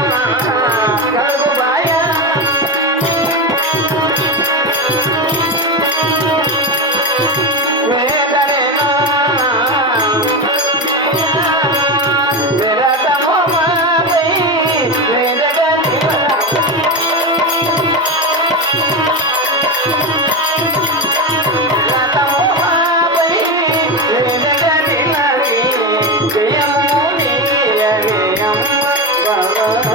ভগবান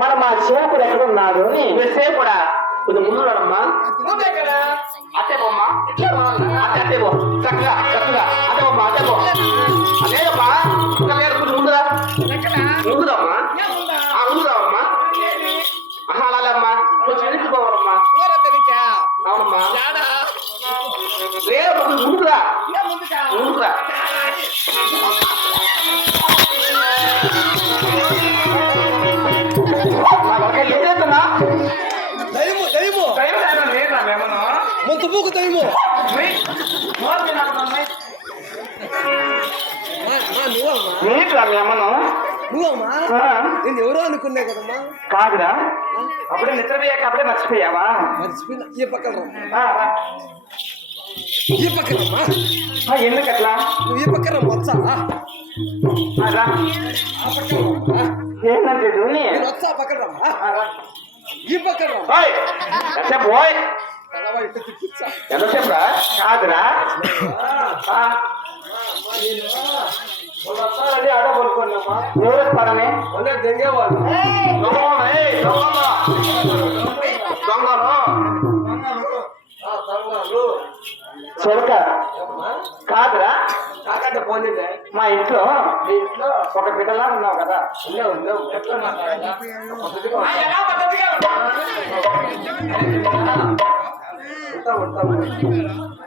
మన మా చేపుడు ఎక్కడ ఉన్నాడు సేపుడా కొంచెం ముందు రాడమ్మా అత్తే బొమ్మ? అత్తే అత్తే బో చక్కగా చక్కగా. దయము నువ్వమ్మా నేను ఎవరో అనుకున్నా కదమ్మా కాదురా అప్పుడే నిద్రపోయాక అప్పుడే మర్చిపోయావా మర్చిపోయినా ఈ పక్కన. ఈ పక్కన రమ్మా ఆ, ఎందుకట్లా నువ్వు ఈ పక్కన వచ్చా రా. ఆ పక్కన. ఏంటంటే వచ్చా పక్కన రమ్మా. ఈ పక్కన ఓయ్ కాదురా పడుకోండమ్మా ఎవరు ఏమ్మా? కాదురా కాకంటే ఫోన్ మా ఇంట్లో మీ ఇంట్లో ఒక బిడ్డలా ఉన్నావు కదా ఉన్నావు ఉన్నావు ఎట్లా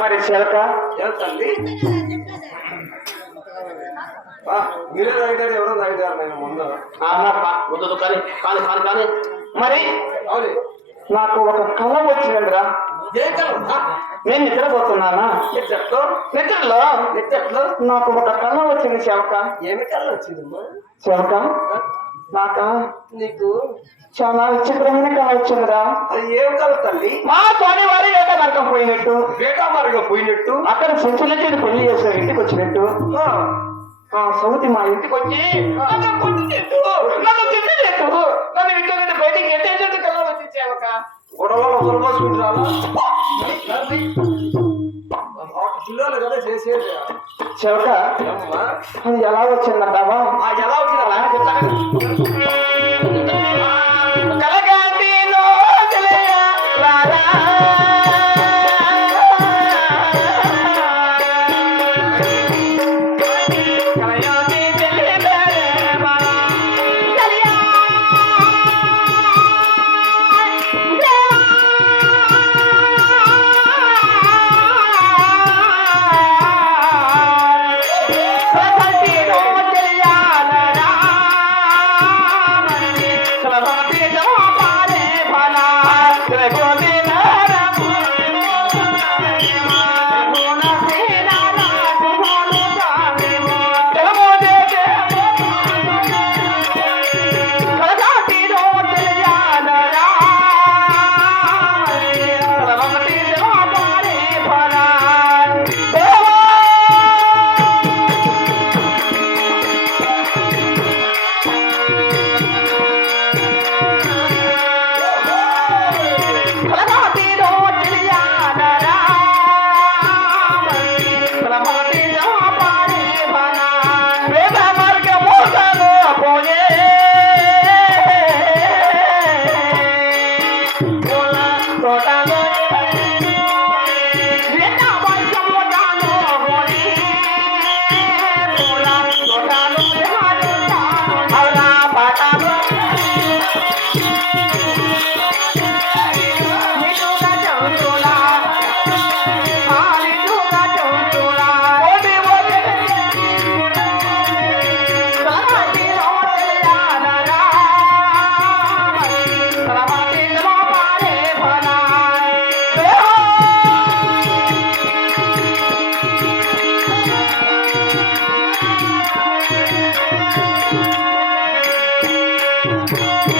మరి వెళ్తాండి మీరే తాగిటారు ఎవరో తాగిటారు నేను ముందు. వద్దు కానీ కానీ కానీ కానీ. మరి నాకు ఒక కళ వచ్చిందిరా నేను నిద్రపోతున్నానా? నిద్రలో? చెట్లు నాకు ఒక కళ వచ్చింది శవక. ఏమి కాలం వచ్చిందమ్మా? శవక? నాక? నీకు? చాలా విచిత్రమైన కళ వచ్చిందిరా అది ఏం కాలం తల్లి? మా స్వామి వారి ఏక నరకం పోయినట్టు. వేటామారిగా పోయినట్టు? అక్కడ సంచులకి పెళ్ళి చేశారు ఇంటికి వచ్చినట్టు. ఆ, సౌతి మా ఇంటికి వచ్చి నన్ను కొట్టినట్టు నన్ను ఇంట్లో నుండి బయటికి ఎట్టేటట్టు కళ వచ్చింది శవక గొడవలో ఒకరు పోసుకుంటారా పిల్లలు కదా చేసేది? అది ఎలా వచ్చిందంటావా? ఎలా వచ్చిందా? అలా Música